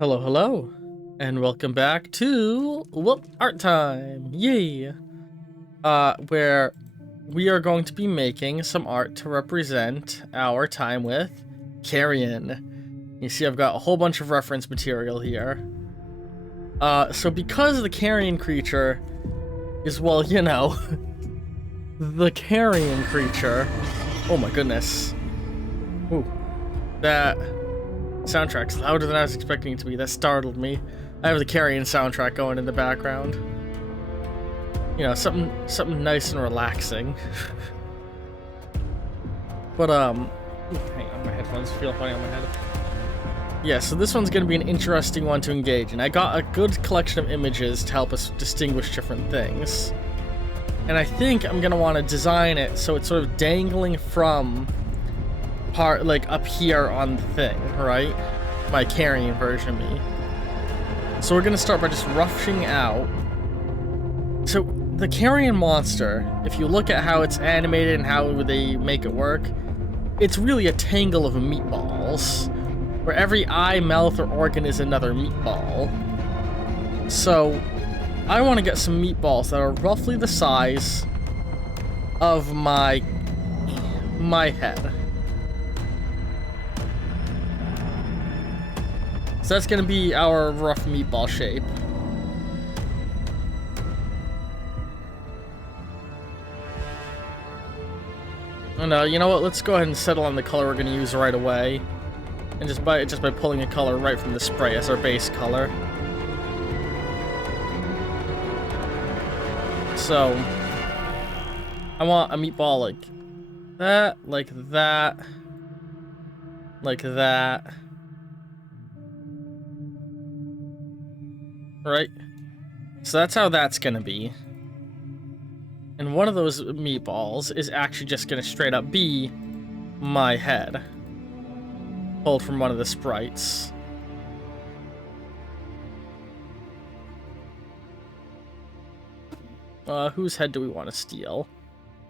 Hello, hello, and welcome back to Art Time. Yay! Where we are going to be making some art to represent our time with Carrion. You see, I've got a whole bunch of reference material here. So because the Carrion creature is, well, you know, the Carrion creature. Oh my goodness. Ooh, that soundtrack's louder than I was expecting it to be. That startled me. I have the Carrion soundtrack going in the background. You know, something nice and relaxing. But ooh, hang on, my headphones feel funny on my head. Yeah, so this one's gonna be an interesting one to engage in. I got a good collection of images to help us distinguish different things. And I think I'm gonna want to design it so it's sort of dangling from part, like, up here on the thing, right? My Carrion version of me. So we're gonna start by just roughing out. So the Carrion monster, if you look at how it's animated and how they make it work, it's really a tangle of meatballs, where every eye, mouth, or organ is another meatball. So I want to get some meatballs that are roughly the size of my head. So that's going to be our rough meatball shape. And you know what? Let's go ahead and settle on the color we're going to use right away. And just by pulling a color right from the spray as our base color. So I want a meatball like that, like that, like that. Right? So that's how that's gonna be. And one of those meatballs is actually just gonna straight up be my head. Pulled from one of the sprites. Whose head do we want to steal?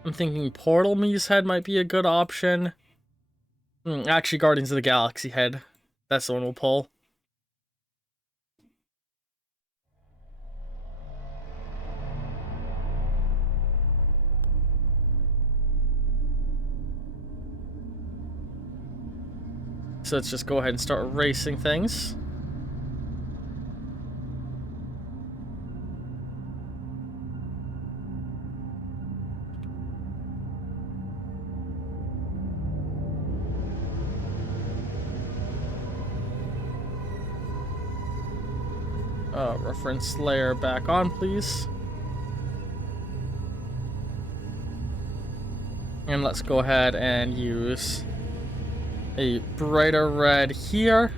I'm thinking Portal Me's head might be a good option. Actually, Guardians of the Galaxy head. That's the one we'll pull. So let's just go ahead and start erasing things. Reference layer back on, please. And let's go ahead and use a brighter red here.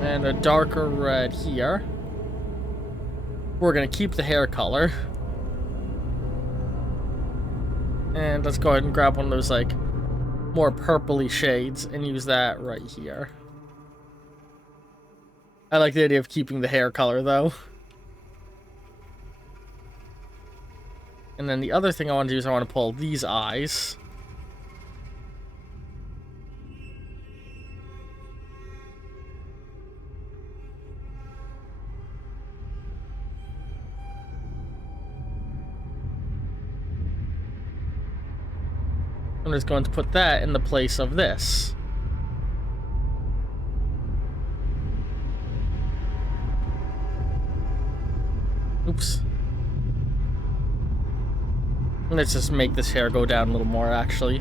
And a darker red here. We're gonna keep the hair color. And let's go ahead and grab one of those, like, more purpley shades and use that right here. I like the idea of keeping the hair color, though. And then the other thing I want to do is I want to pull these eyes. I'm just going to put that in the place of this. Oops. Let's just make this hair go down a little more, actually.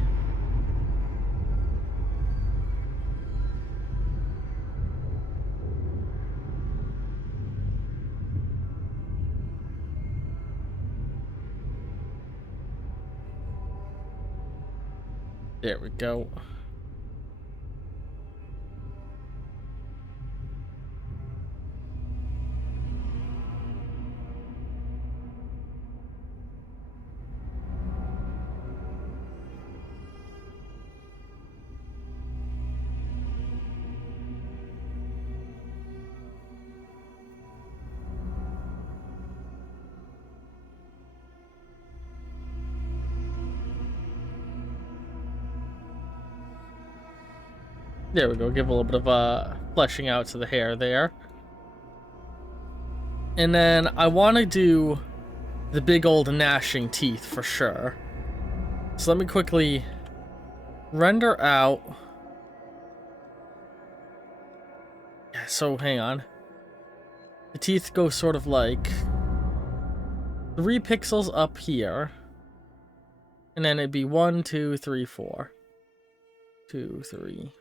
There we go. There we go. Give a little bit of fleshing out to the hair there. And then I want to do the big old gnashing teeth for sure. So let me quickly render out. Yeah, so hang on. The teeth go sort of like 3 pixels up here. And then it'd be 1, 2, 3, 4. 2, 3.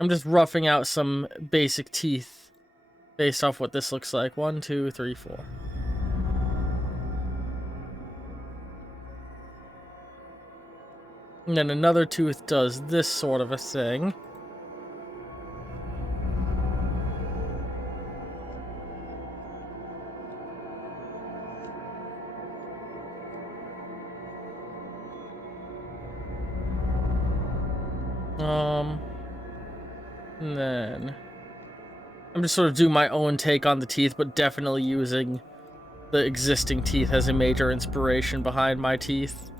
I'm just roughing out some basic teeth based off what this looks like. 1, 2, 3, 4. And then another tooth does this sort of a thing. And then I'm just sort of doing my own take on the teeth, but definitely using the existing teeth as a major inspiration behind my teeth.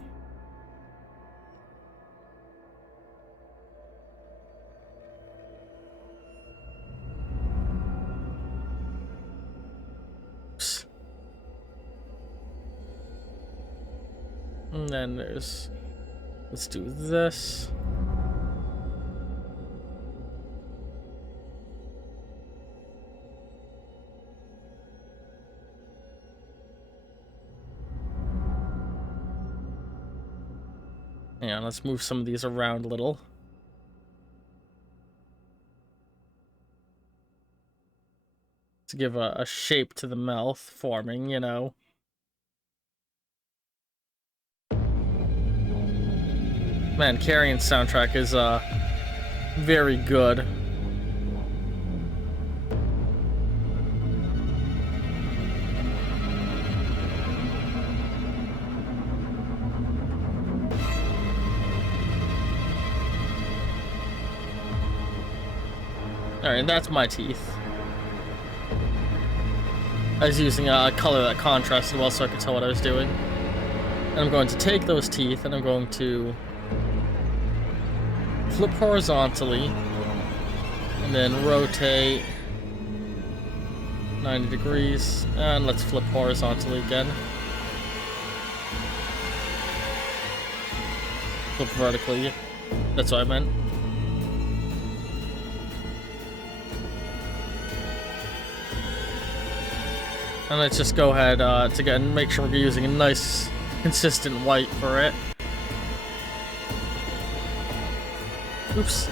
Oops. And then there's, let's do this. Hang on, let's move some of these around a little. To give a shape to the mouth forming, you know. Man, Carrion's soundtrack is very good. Alright, that's my teeth. I was using a color that contrasted well so I could tell what I was doing. And I'm going to take those teeth and I'm going to flip horizontally and then rotate 90 degrees, and let's flip horizontally again. Flip vertically, that's what I meant. And let's just go ahead to get and make sure we're using a nice consistent white for it. Oops.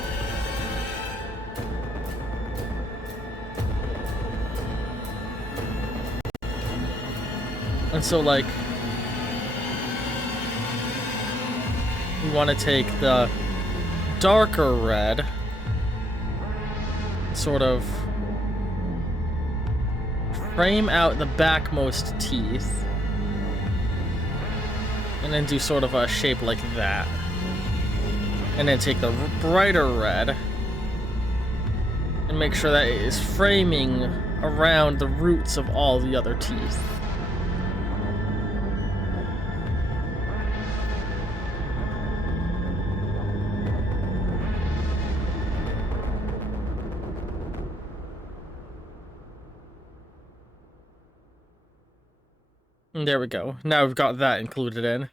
And so, like, we want to take the darker red, sort of frame out the backmost teeth, and then do sort of a shape like that. And then take the brighter red and make sure that it is framing around the roots of all the other teeth. And there we go. Now we've got that included in.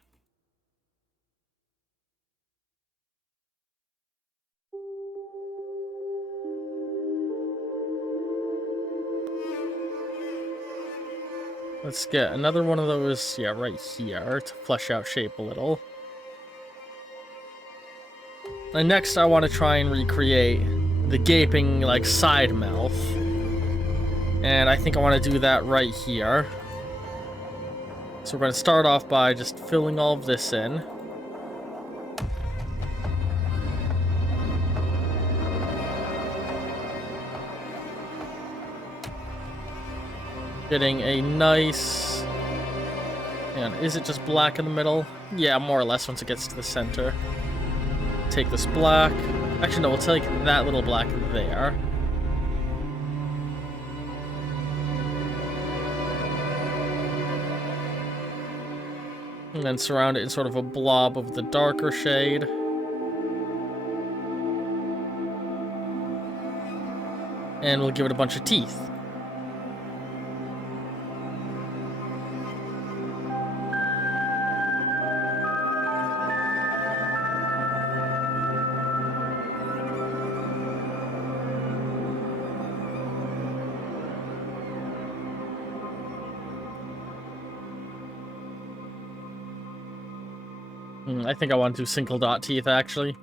Let's get another one of those, yeah, right here to flesh out shape a little. And next I want to try and recreate the gaping, like, side mouth. And I think I want to do that right here. So we're going to start off by just filling all of this in. Getting a nice... Hang on, is it just black in the middle? Yeah, more or less once it gets to the center. Take this black. Actually, no, we'll take that little black there. And then surround it in sort of a blob of the darker shade. And we'll give it a bunch of teeth. I think I want to do single dot teeth, actually.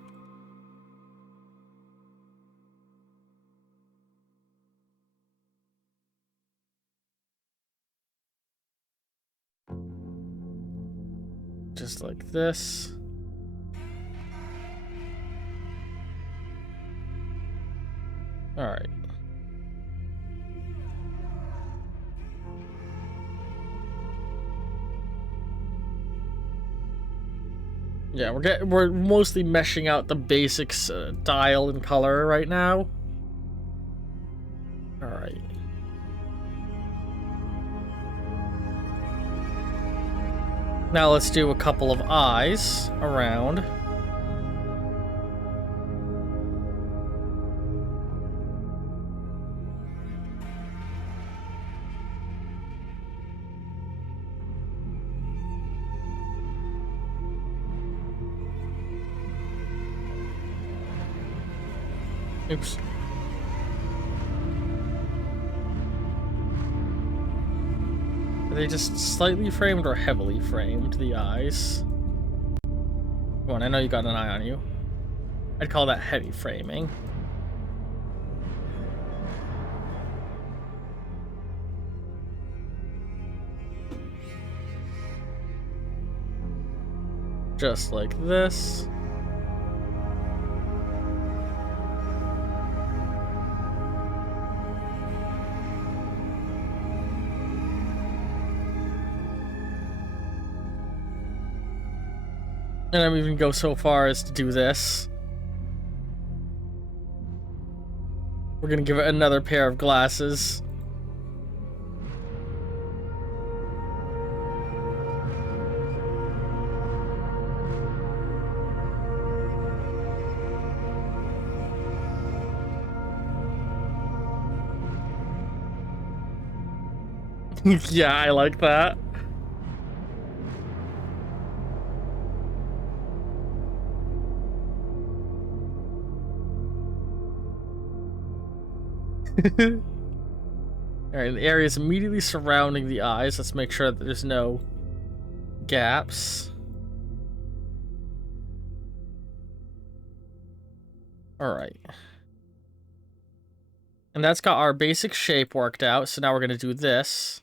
Just like this. All right. Yeah, we're mostly meshing out the basic style and color right now. All right. Now let's do a couple of eyes around. Oops. Are they just slightly framed or heavily framed, the eyes? Come on, I know you got an eye on you. I'd call that heavy framing. Just like this. And I'm even go so far as to do this. We're gonna give it another pair of glasses. Yeah, I like that. Alright, the areas immediately surrounding the eyes. Let's make sure that there's no gaps. Alright. And that's got our basic shape worked out, so now we're going to do this.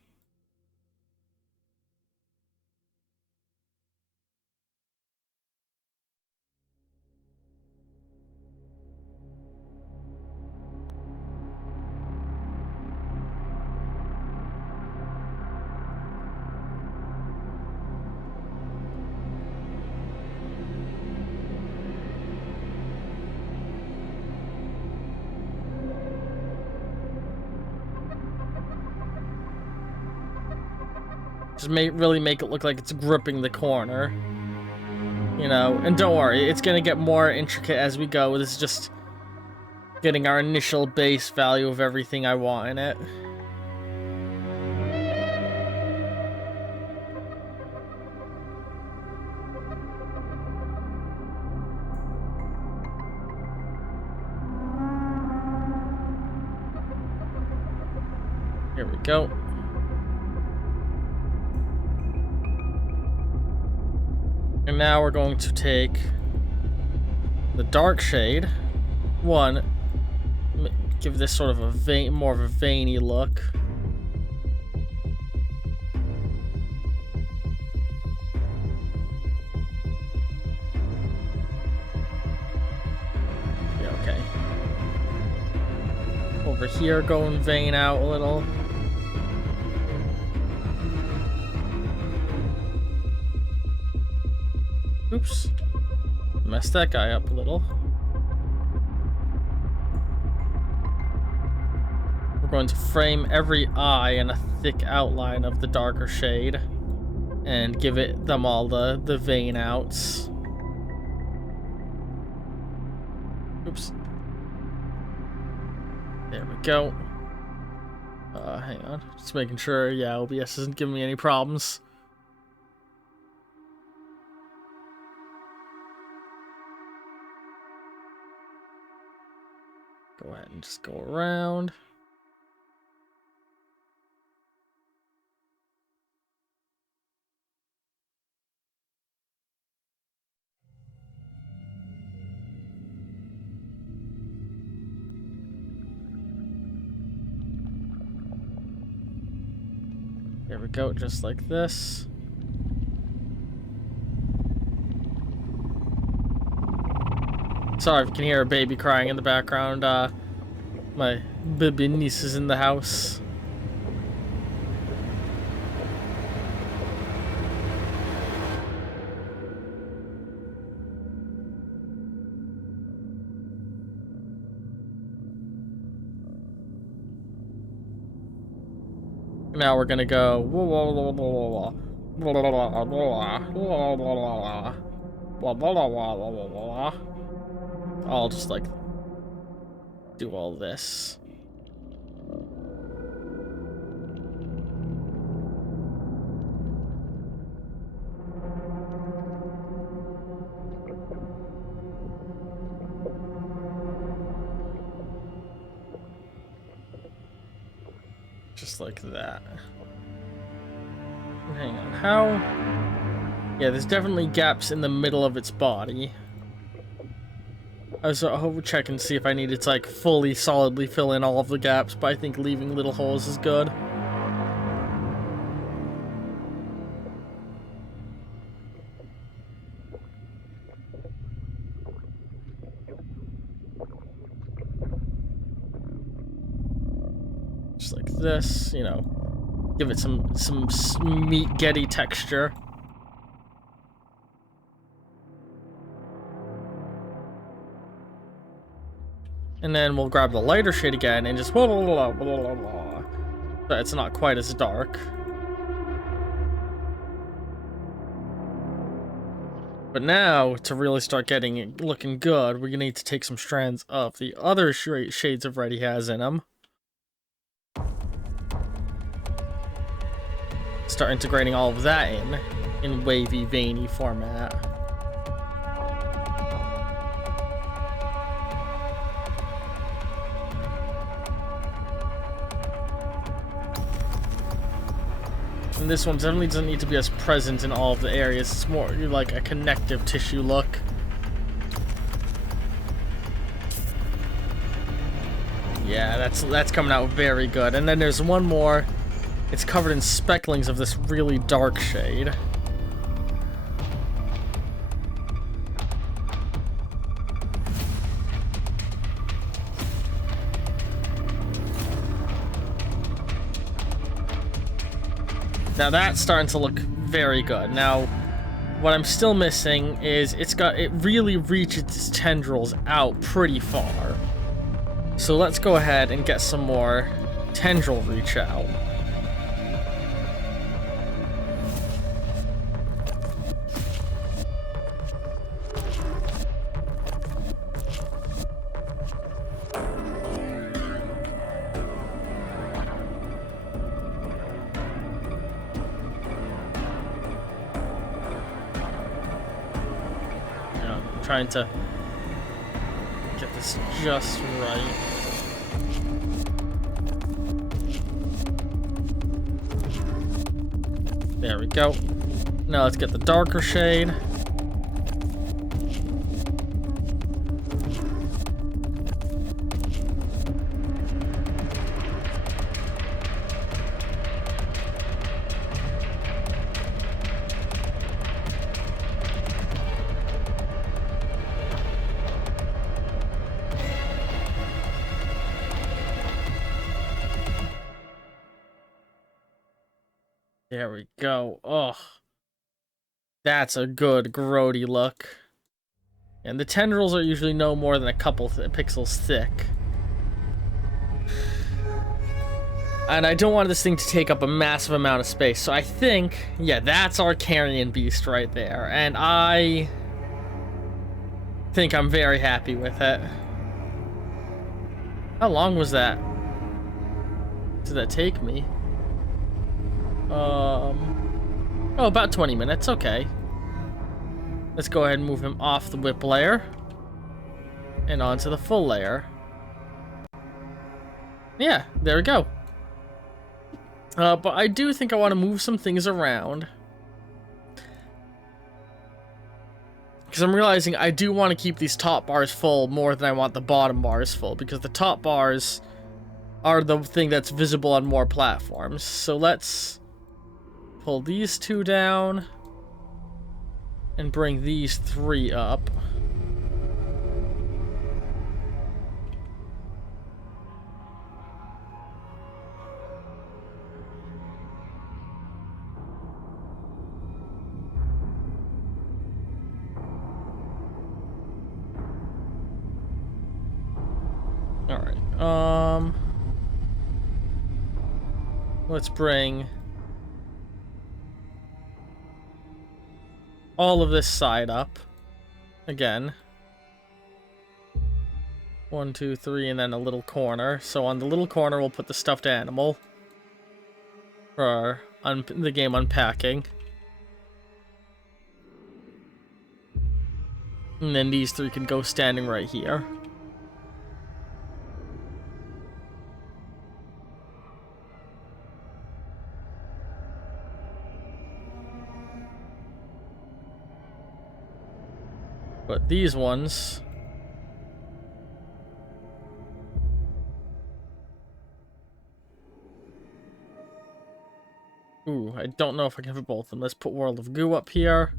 Just really make it look like it's gripping the corner. You know, and don't worry, it's gonna get more intricate as we go. This is just getting our initial base value of everything I want in it. Here we go. And now we're going to take the dark shade. One, give this sort of a more of a veiny look. Yeah, okay. Over here, go and vein out a little. Oops. Messed that guy up a little. We're going to frame every eye in a thick outline of the darker shade. and give them all the vein outs. Oops. There we go. Hang on. Just making sure, yeah, OBS isn't giving me any problems. Go ahead and just go around. There we go, just like this. Sorry if you can hear a baby crying in the background. My baby niece is in the house. Now we're gonna go. I'll just like do all this. Just like that. Hang on, how? Yeah, there's definitely gaps in the middle of its body. I was check and see if I needed to like fully solidly fill in all of the gaps, but I think leaving little holes is good. Just like this, you know, give it some meat-getty texture. And then we'll grab the lighter shade again and just so it's not quite as dark. But now, to really start getting it looking good, we're gonna need to take some strands of the other shades of red he has in them. Start integrating all of that in wavy, veiny format. And this one definitely doesn't need to be as present in all of the areas. It's more like a connective tissue look. Yeah, that's coming out very good. And then there's one more. It's covered in specklings of this really dark shade. Now that's starting to look very good. Now, what I'm still missing is it really reaches its tendrils out pretty far. So let's go ahead and get some more tendril reach out. Trying to get this just right. There we go. Now let's get the darker shade. There we go. Oh, that's a good grody look. And the tendrils are usually no more than a couple pixels thick. And I don't want this thing to take up a massive amount of space. So I think, yeah, that's our carrion beast right there. And I think I'm very happy with it. How long was that? Did that take me? Oh, about 20 minutes. Okay. Let's go ahead and move him off the whip layer. And onto the full layer. Yeah, there we go. But I do think I want to move some things around. Because I'm realizing I do want to keep these top bars full more than I want the bottom bars full. Because the top bars are the thing that's visible on more platforms. So let's pull these two down. And bring these three up. Alright, let's bring all of this side up again. 1, 2, 3, and then a little corner. So on the little corner, we'll put the stuffed animal for the game unpacking. And then these three can go standing right here. But these ones... Ooh, I don't know if I can fit both of them. Let's put World of Goo up here.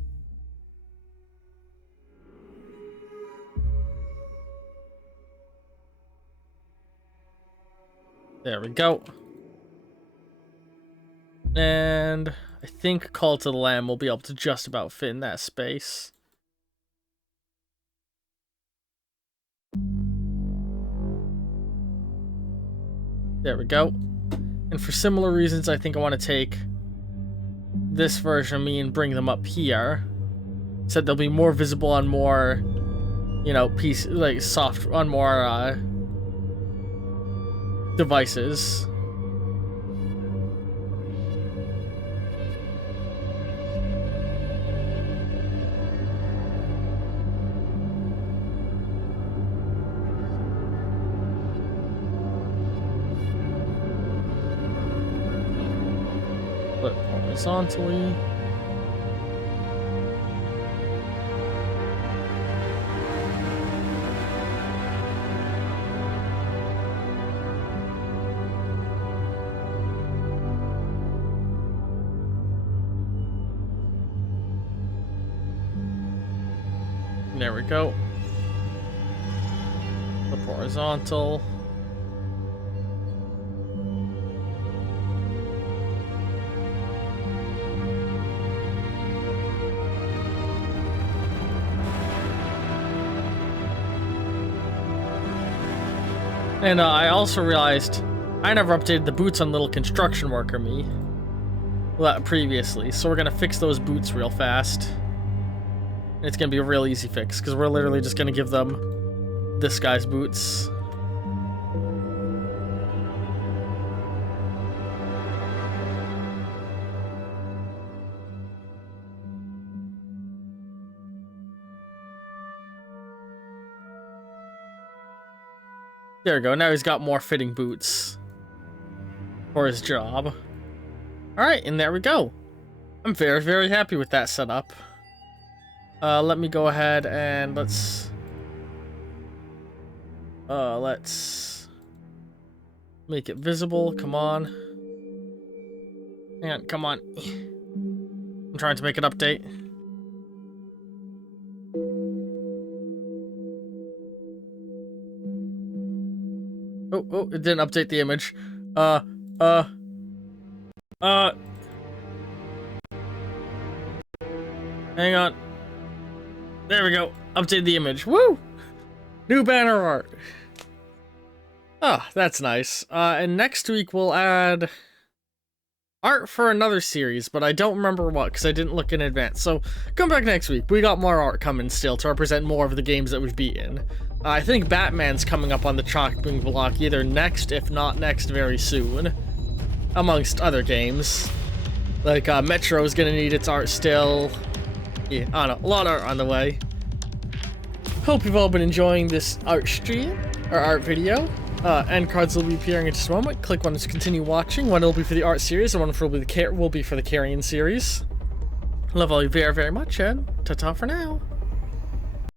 There we go. And I think Call to the Lamb will be able to just about fit in that space. There we go. And for similar reasons, I think I want to take this version of me and bring them up here. So that they'll be more visible on more, you know, on more devices. But horizontally. There we go. Flip horizontal. And I also realized I never updated the boots on little construction worker me previously, so we're gonna fix those boots real fast. And it's gonna be a real easy fix, because we're literally just gonna give them this guy's boots. There we go, now he's got more fitting boots for his job. Alright, and there we go. I'm very, very happy with that setup. Let me go ahead and let's make it visible. Come on. Hang on, come on. I'm trying to make an update. Oh, it didn't update the image. Hang on. There we go. Update the image. Woo! New banner art. Oh, that's nice. And next week we'll add art for another series, but I don't remember what because I didn't look in advance. So come back next week. We got more art coming still to represent more of the games that we've beaten. I think Batman's coming up on the chopping block either next, if not next, very soon. Amongst other games. Like, Metro's gonna need its art still. Yeah, I don't know. A lot of art on the way. Hope you've all been enjoying this art stream, or art video. End cards will be appearing in just a moment. Click one to continue watching. One will be for the art series, and one will be for the Carrion series. Love all you very, very much, and ta-ta for now.